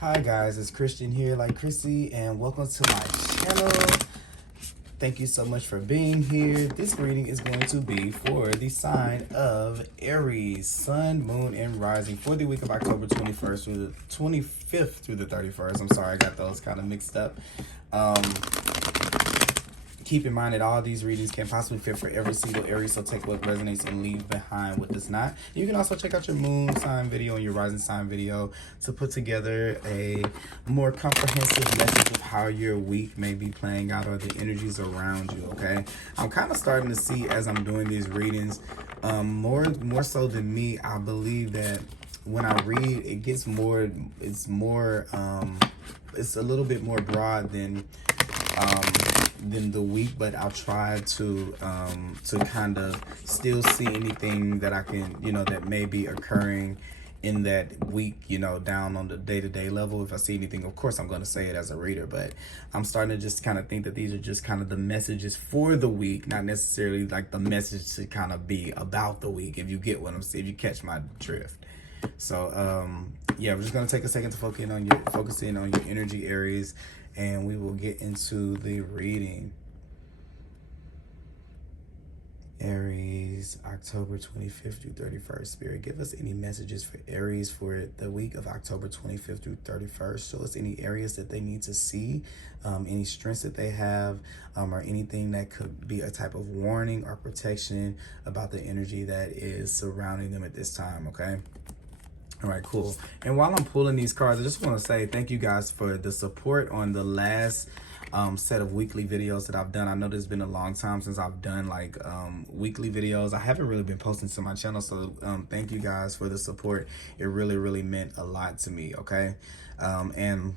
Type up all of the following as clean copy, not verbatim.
Hi guys, it's Christian here, like Chrissy, and welcome to my channel. Thank you so much for being here. This reading is going to be for the sign of Aries, Sun, Moon, and Rising for the week of October 21st through the 25th through the 31st. I'm sorry, I got those kind of mixed up. Keep in mind that all these readings can possibly fit for every single Aries, so take what resonates and leave behind what does not. You can also check out your moon sign video and your rising sign video to put together a more comprehensive message of how your week may be playing out or the energies around you, okay? I'm kind of starting to see as I'm doing these readings, more so than me, I believe that when I read, it gets more, it's a little bit more broad than the week, but I'll try to kind of still see anything that I can, that may be occurring in that week, down on the day-to-day level. If I see anything, of course I'm going to say it as a reader, but I'm starting to just kind of think that these are just kind of the messages for the week, not necessarily like the message to kind of be about the week, if you get what I'm saying, if you catch my drift. So yeah, we're just going to take a second to focus in on your energy, Aries, and we will get into the reading. Aries, October 25th through 31st. Spirit, give us any messages for Aries for the week of October 25th through 31st. Show us any areas that they need to see, any strengths that they have, or anything that could be a type of warning or protection about the energy that is surrounding them at this time, okay? All right, cool. And while I'm pulling these cards, I just want to say thank you guys for the support on the last set of weekly videos that I've done. I know there's been a long time since I've done like weekly videos. I haven't really been posting to my channel, so thank you guys for the support. It really meant a lot to me, okay? And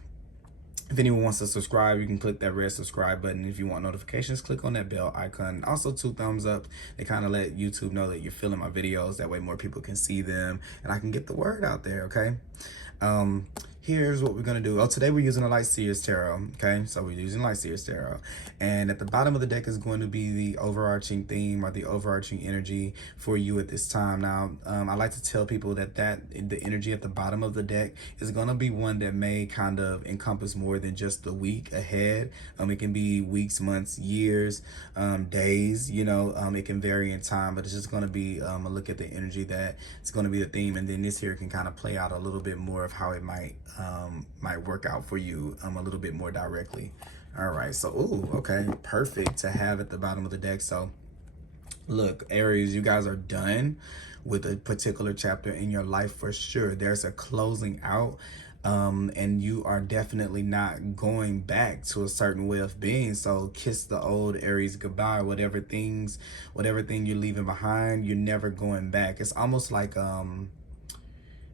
if anyone wants to subscribe, you can click that red subscribe button. If you want notifications, click on that bell icon. Also, 2 thumbs up. They kind of let YouTube know that you're feeling my videos. That way more people can see them and I can get the word out there, okay? Here's what we're going to do. Today we're using a Light Seers Tarot, okay? So we're using Light Seers Tarot. And at the bottom of the deck is going to be the overarching theme or the overarching energy for you at this time. Now, I like to tell people that the energy at the bottom of the deck is going to be one that may kind of encompass more than just the week ahead. It can be weeks, months, years, days, it can vary in time, but it's just going to be a look at the energy that it's going to be the theme. And then this here can kind of play out a little bit more of how it might work out for you a little bit more directly. All right, so okay, perfect to have at the bottom of the deck. So look, Aries, you guys are done with a particular chapter in your life for sure. There's a closing out, and you are definitely not going back to a certain way of being. So kiss the old Aries goodbye. Whatever thing you're leaving behind, you're never going back. It's almost like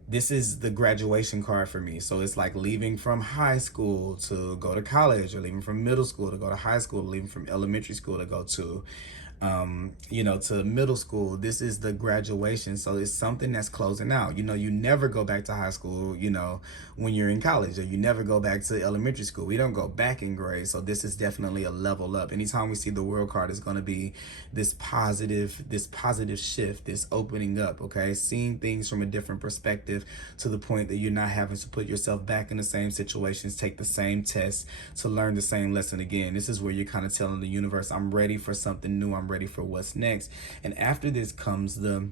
this is the graduation card for me. So it's like leaving from high school to go to college, or leaving from middle school to go to high school, leaving from elementary school to go to to middle school. This is the graduation. So it's something that's closing out. You never go back to high school, when you're in college, or you never go back to elementary school. We don't go back in grade. So this is definitely a level up. Anytime we see the world card, is going to be this positive shift, this opening up, okay? Seeing things from a different perspective to the point that you're not having to put yourself back in the same situations, take the same tests to learn the same lesson again. This is where you're kind of telling the universe, I'm ready for something new. I'm ready for what's next. And after this comes the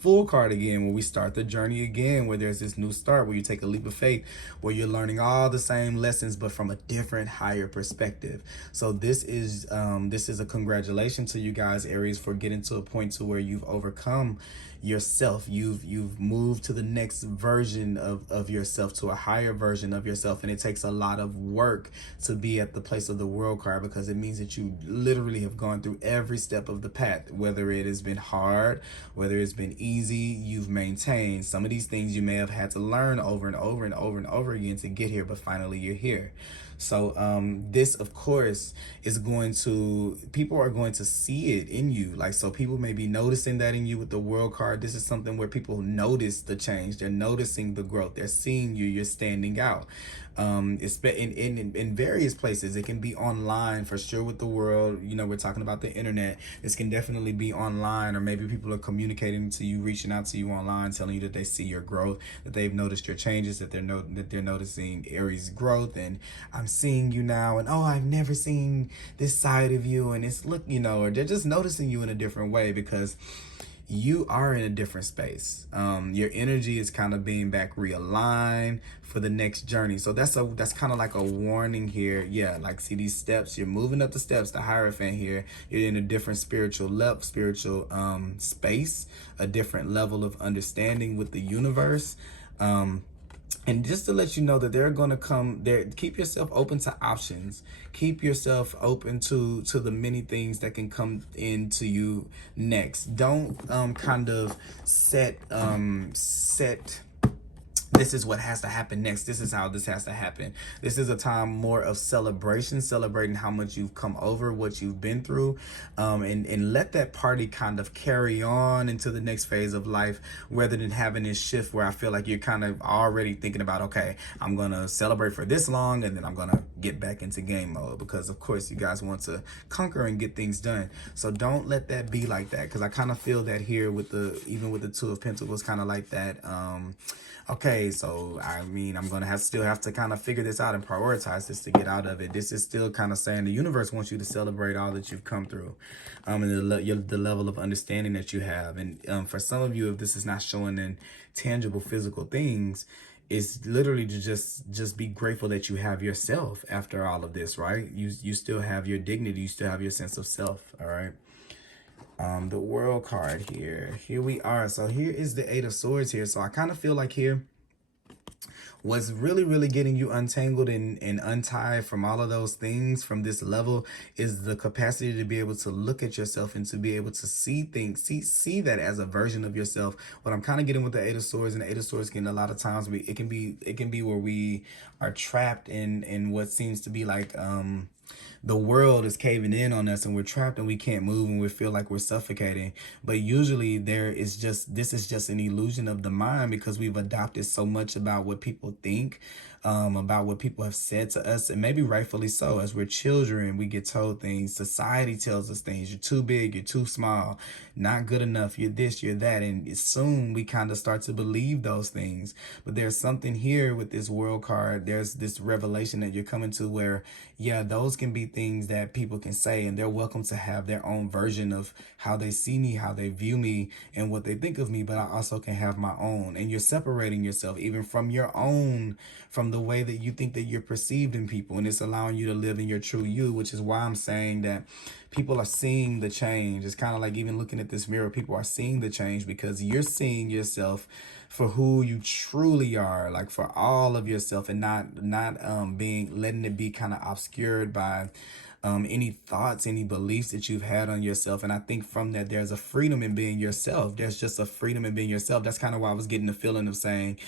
Fool card again, where we start the journey again, where there's this new start, where you take a leap of faith, where you're learning all the same lessons but from a different, higher perspective. So this is a congratulation to you guys, Aries, for getting to a point to where you've overcome yourself. You've moved to the next version of yourself, to a higher version of yourself, and it takes a lot of work to be at the place of the world card, because it means that you literally have gone through every step of the path. Whether it has been hard, whether it's been easy, you've maintained. Some of these things you may have had to learn over and over and over and over again to get here, but finally you're here. So this, of course, is people are going to see it in you. Like, so people may be noticing that in you with the world card card, this is something where people notice the change. They're noticing the growth. They're seeing you. You're standing out. It's in various places. It can be online for sure with the world. You know, we're talking about the internet. This can definitely be online, or maybe people are communicating to you, reaching out to you online, telling you that they see your growth, that they've noticed your changes, that they're noticing Aries growth, and I'm seeing you now, and oh, I've never seen this side of you, and it's look, you know, or they're just noticing you in a different way because you are in a different space. Your energy is kind of being back realigned for the next journey. So that's kind of like a warning here. Yeah, like see these steps. You're moving up the steps, the Hierophant here. You're in a different spiritual space, a different level of understanding with the universe. And just to let you know that they're going to come there, keep yourself open to options. Keep yourself open to the many things that can come into you next. Don't kind of set this is what has to happen next. This is how this has to happen. This is a time more of celebration, celebrating how much you've come over, what you've been through, and let that party kind of carry on into the next phase of life, rather than having this shift where I feel like you're kind of already thinking about, okay, I'm going to celebrate for this long and then I'm going to get back into game mode, because of course you guys want to conquer and get things done. So don't let that be like that, because I kind of feel that here with even with the Two of Pentacles, kind of like that. Okay, so I mean, I'm gonna still have to kind of figure this out and prioritize this to get out of it. This is still kind of saying the universe wants you to celebrate all that you've come through, and the level of understanding that you have. And for some of you, if this is not showing in tangible physical things, it's literally to just be grateful that you have yourself after all of this, right? You still have your dignity, you still have your sense of self. All right. The World card here we are. So here is the Eight of Swords here. So I kind of feel like here what's really getting you untangled and untied from all of those things from this level is the capacity to be able to look at yourself and to be able to see things, see that as a version of yourself. What I'm kind of getting with the Eight of Swords, and the Eight of Swords can a lot of times it can be where we are trapped in what seems to be like the world is caving in on us and we're trapped and we can't move and we feel like we're suffocating. But usually this is just an illusion of the mind, because we've adopted so much about what people think, about what people have said to us, and maybe rightfully so. As we're children, we get told things. Society tells us things. You're too big, you're too small, not good enough, you're this, you're that. And soon we kind of start to believe those things. But there's something here with this World card. There's this revelation that you're coming to where, yeah, those can be things that people can say, and they're welcome to have their own version of how they see me, how they view me, and what they think of me. But I also can have my own. And you're separating yourself even from your own, from the way that you think that you're perceived in people, and it's allowing you to live in your true you, which is why I'm saying that people are seeing the change. It's kind of like even looking at this mirror, people are seeing the change because you're seeing yourself for who you truly are, like for all of yourself, and not letting it be kind of obscured by any thoughts, any beliefs that you've had on yourself. And I think from that, there's a freedom in being yourself. There's just a freedom in being yourself. That's kind of why I was getting the feeling of saying,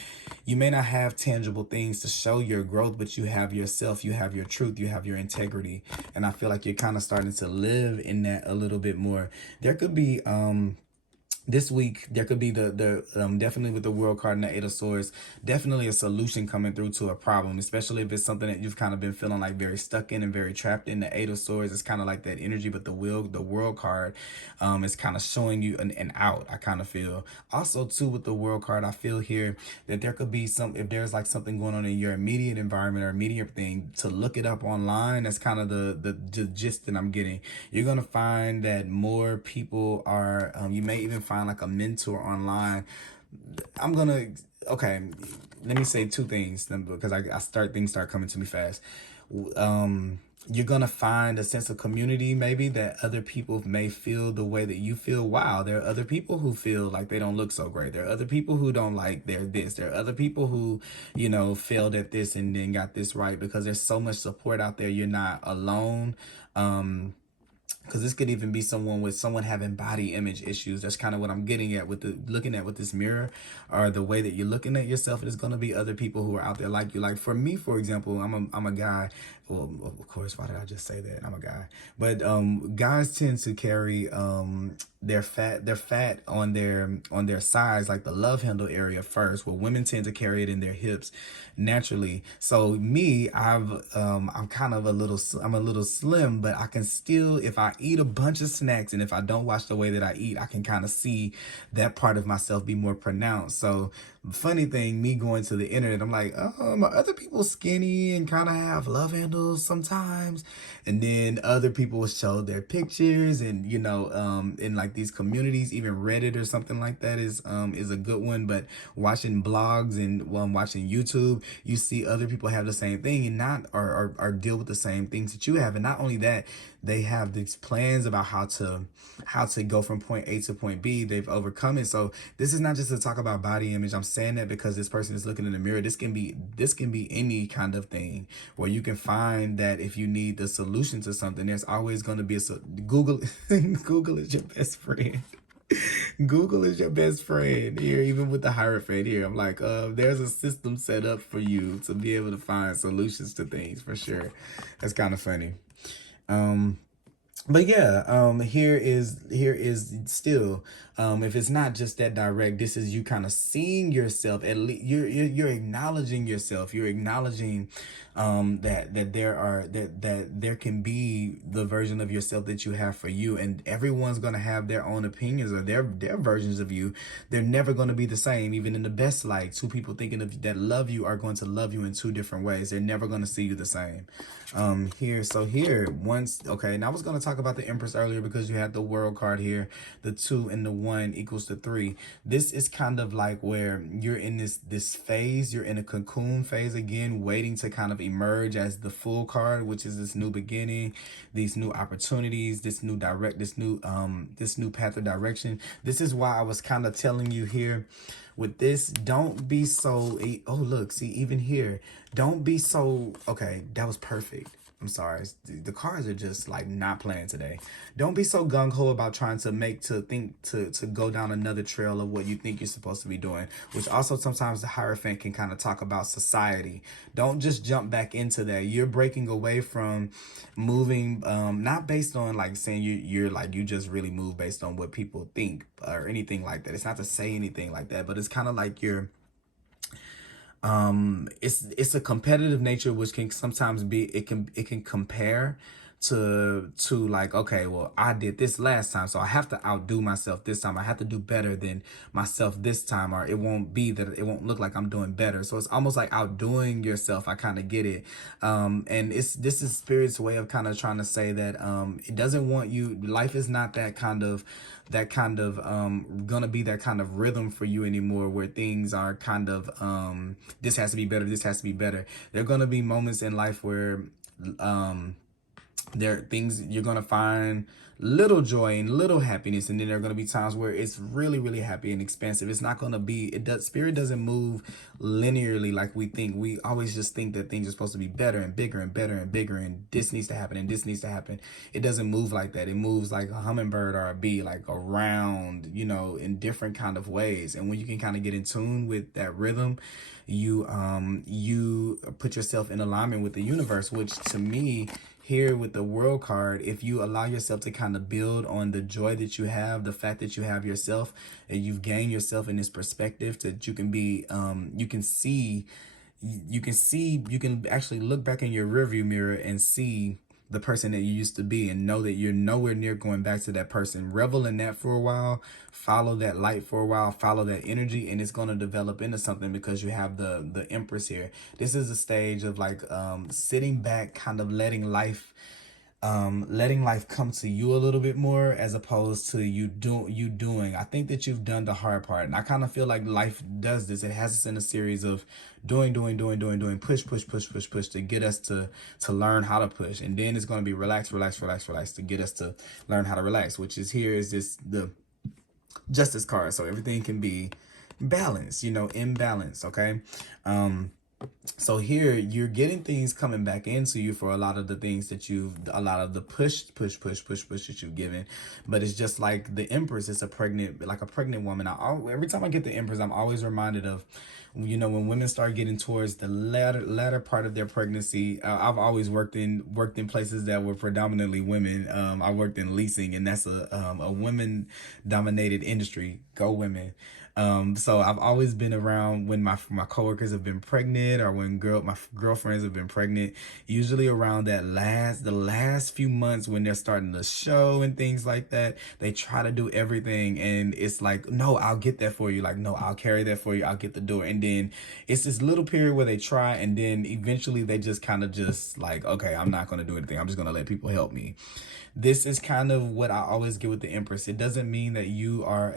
you may not have tangible things to show your growth, but you have yourself, you have your truth, you have your integrity. And I feel like you're kind of starting to live in that a little bit more. There could be, this week, there could be definitely with the World card and the Eight of Swords, definitely a solution coming through to a problem, especially if it's something that you've kind of been feeling like very stuck in and very trapped in. The Eight of Swords is kind of like that energy, but the World card is kind of showing you an out, I kind of feel. Also, too, with the World card, I feel here that there could be if there's like something going on in your immediate environment or immediate thing, to look it up online. That's kind of the gist that I'm getting. You're going to find that more people are, you may even find like a mentor online. Okay, let me say two things because things start coming to me fast. You're gonna find a sense of community, maybe, that other people may feel the way that you feel. Wow, there are other people who feel like they don't look so great. There are other people who don't like they're this. There are other people who, failed at this and then got this right, because there's so much support out there. You're not alone. because this could even be someone having body image issues. That's kind of what I'm getting at with the looking at with this mirror, or the way that you're looking at yourself. There's going to be other people who are out there like you. Like for me, for example, I'm a guy. Well, of course, why did I just say that? I'm a guy. But guys tend to carry their fat on their sides, like the love handle area first. Well, women tend to carry it in their hips naturally. So me, I'm kind of I'm a little slim, but I can still, if I eat a bunch of snacks and if I don't watch the way that I eat, I can kind of see that part of myself be more pronounced. So funny thing, me going to the internet, I'm like, oh, other people skinny and kind of have love handles sometimes, and then other people will show their pictures, and in like these communities, even Reddit or something like that is a good one. But watching blogs and watching YouTube, you see other people have the same thing and not or deal with the same things that you have. And not only that, they have these plans about how to go from point A to point B. They've overcome it. So this is not just to talk about body image. I'm saying that because this person is looking in the mirror. This can be any kind of thing where you can find that if you need the solution to something, there's always going to be Google. Google is your best friend. Google is your best friend here, even with the Hierophant here. I'm like, there's a system set up for you to be able to find solutions to things for sure. That's kind of funny. But yeah, here is still, if it's not just that direct, this is you kind of seeing yourself. At least you're acknowledging yourself. You're acknowledging that there can be the version of yourself that you have for you, and everyone's gonna have their own opinions or their versions of you. They're never gonna be the same, even in the best light. Two people thinking of that love you are going to love you in two different ways. They're never gonna see you the same. Here once, okay, and I was gonna talk about the Empress earlier because you had the World card here. The 2 and the 1 equals to 3. This is kind of like where you're in this phase. You're in a cocoon phase again, waiting to kind of emerge as the Fool card, which is this new beginning, these new opportunities, this new path of direction. This is why I was kind of telling you here with this, don't be so, oh look, see, even here, don't be so, okay, that was perfect. I'm sorry, the cards are just like not playing today. Don't be so gung-ho about trying to go down another trail of what you think you're supposed to be doing, which also sometimes the Hierophant can kind of talk about society. Don't just jump back into that. You're breaking away from moving, not based on like saying you're like, you just really move based on what people think or anything like that. It's not to say anything like that, but it's kind of like you're it's a competitive nature, which can sometimes be, it can compare to like, okay, well, I did this last time, so I have to outdo myself this time. I have to do better than myself this time, or it won't look like I'm doing better. So it's almost like outdoing yourself. I kind of get it. And this is Spirit's way of kind of trying to say that it doesn't want you, life is not that kind of gonna be that kind of rhythm for you anymore, where things are kind of this has to be better, this has to be better. There are gonna be moments in life where there are things you're gonna find little joy and little happiness, and then there are gonna be times where it's really, really happy and expansive. It's not gonna be, Spirit doesn't move linearly like we think. We always just think that things are supposed to be better and bigger and better and bigger, and this needs to happen and this needs to happen. It doesn't move like that. It moves like a hummingbird or a bee, like around, in different kind of ways. And when you can kind of get in tune with that rhythm, you put yourself in alignment with the universe, which to me, here with the World card, if you allow yourself to kind of build on the joy that you have, the fact that you have yourself, and you've gained yourself in this perspective, that you can be, you can actually look back in your rearview mirror and see the person that you used to be, and know that you're nowhere near going back to that person. Revel in that for a while, follow that light for a while, follow that energy, and it's going to develop into something because you have the Empress here. This is a stage of like sitting back, kind of letting life come to you a little bit more, as opposed to you doing. I think that you've done the hard part, and I kind of feel like life does this. It has us in a series of doing, push to get us to learn how to push, and then it's going to be relax to get us to learn how to relax, which is here is this the Justice card, so everything can be balanced, in balance. Okay. So here you're getting things coming back into you for a lot of the things that a lot of the push that you've given. But it's just like the Empress. It's like a pregnant woman. Every time I get the Empress, I'm always reminded of, when women start getting towards the latter part of their pregnancy. I've always worked in places that were predominantly women. I worked in leasing, and that's a women dominated industry. Go women. So I've always been around when my coworkers have been pregnant, or when my girlfriends have been pregnant, usually around the last few months when they're starting to show and things like that. They try to do everything, and it's like, no, I'll get that for you. Like, no, I'll carry that for you. I'll get the door. And then it's this little period where they try, and then eventually they just kind of just like, okay, I'm not going to do anything. I'm just going to let people help me. This is kind of what I always get with the Empress. It doesn't mean that you are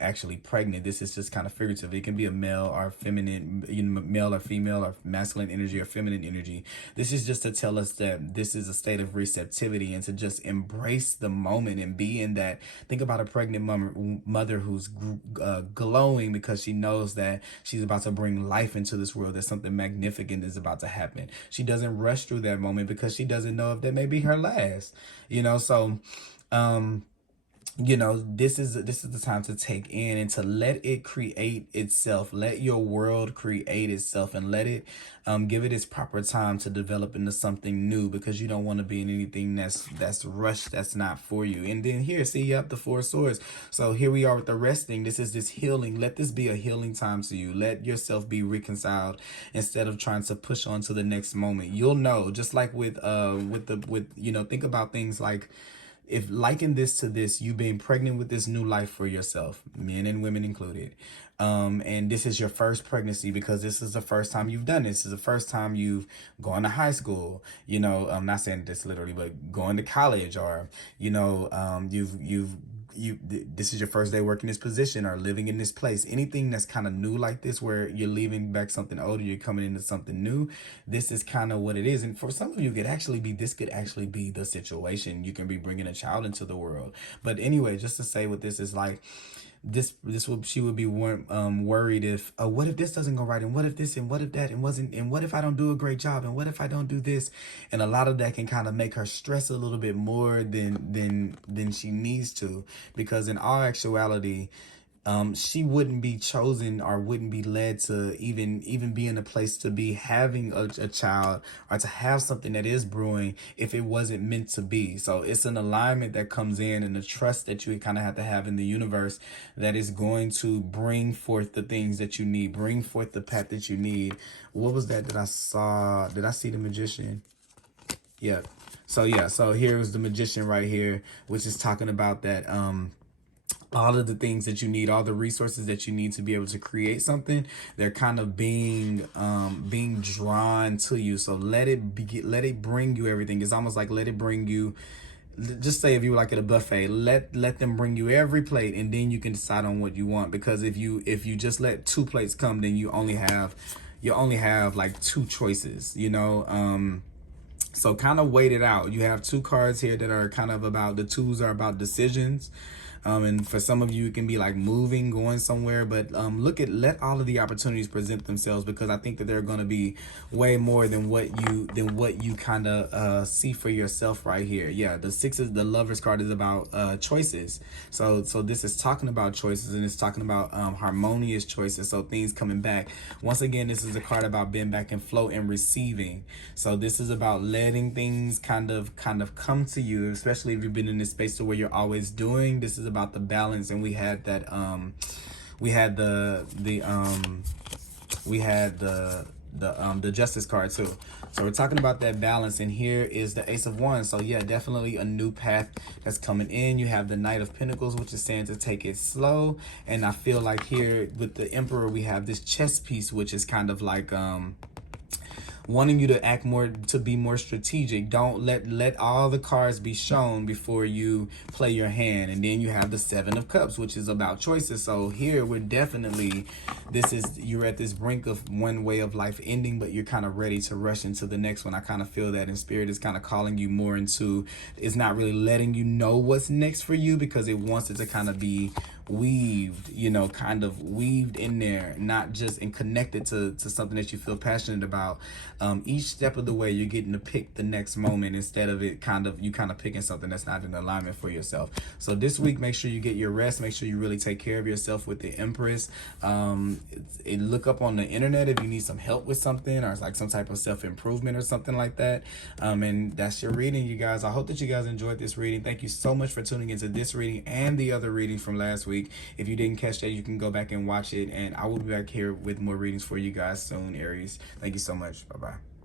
actually pregnant. This is just kind of figurative. It can be a male or feminine, male or female, or masculine energy or feminine energy. This is just to tell us that this is a state of receptivity, and to just embrace the moment and be in that. Think about a pregnant mother who's glowing because she knows that she's about to bring life into this world, that something magnificent is about to happen. She doesn't rush through that moment because she doesn't know if that may be her last, so this is the time to take in and to let it create itself. Let your world create itself, and let it give it its proper time to develop into something new, because you don't want to be in anything that's rushed, that's not for you. And then here, see, you have the Four Swords. So here we are with the resting. This is this healing. Let this be a healing time to you. Let yourself be reconciled instead of trying to push on to the next moment. You'll know, just like with think about things like, if liken this to this, you being pregnant with this new life for yourself, men and women included. And this is your first pregnancy, because this is the first time you've done this. This is the first time you've gone to high school, I'm not saying this literally, but going to college, or, this is your first day working this position or living in this place. Anything that's kind of new like this, where you're leaving back something old, you're coming into something new. This is kind of what it is. And for some of you, this could actually be the situation. You can be bringing a child into the world. But anyway, just to say what this is like, she would be worried if, what if this doesn't go right, and what if this, and what if that, and what if I don't do a great job, and what if I don't do this. And a lot of that can kind of make her stress a little bit more than she needs to, because in all actuality, she wouldn't be chosen or wouldn't be led to even be in a place to be having a child, or to have something that is brewing, if it wasn't meant to be. So it's an alignment that comes in, and the trust that you kind of have to have in the universe, that is going to bring forth the things that you need, bring forth the path that you need. What was that I saw? Did I see the Magician? Yeah. So here's the Magician right here, which is talking about that all of the things that you need, all the resources that you need to be able to create something, they're kind of being drawn to you. So let it bring you everything. It's almost like, let it bring you, just say if you like at a buffet, let them bring you every plate, and then you can decide on what you want. Because if you just let 2 plates come, then you only have like 2 choices, so kind of wait it out. You have 2 cards here that are kind of about, the 2s are about decisions. And for some of you, it can be like moving, going somewhere. But let all of the opportunities present themselves, because I think that they're going to be way more than what you kind of see for yourself right here. Yeah, the Lover's card is about choices. So this is talking about choices, and it's talking about harmonious choices. So things coming back. Once again, this is a card about being back in flow and receiving. So this is about letting things kind of come to you, especially if you've been in this space to where you're always doing. This is about the balance. And we had that the Justice card too. So we're talking about that balance, and here is the Ace of Wands. So yeah, definitely a new path that's coming in. You have the Knight of Pentacles, which is saying to take it slow. And I feel like here with the Emperor, we have this chess piece, which is kind of like wanting you to be more strategic. Don't let all the cards be shown before you play your hand. And then you have the Seven of Cups, which is about choices. So here we're definitely, you're at this brink of one way of life ending, but you're kind of ready to rush into the next one. I kind of feel that, and Spirit is kind of calling you more into, it's not really letting you know what's next for you, because it wants it to kind of be weaved, you know, kind of weaved in there, not just and connected to something that you feel passionate about. Each step of the way, you're getting to pick the next moment instead of it kind of picking something that's not in alignment for yourself. So this week, make sure you get your rest. Make sure you really take care of yourself with the Empress. Look up on the internet if you need some help with something, or it's like some type of self-improvement or something like that. And that's your reading, you guys. I hope that you guys enjoyed this reading. Thank you so much for tuning into this reading and the other reading from last week. If you didn't catch that, you can go back and watch it, and I will be back here with more readings for you guys soon, Aries. Thank you so much. Bye-bye.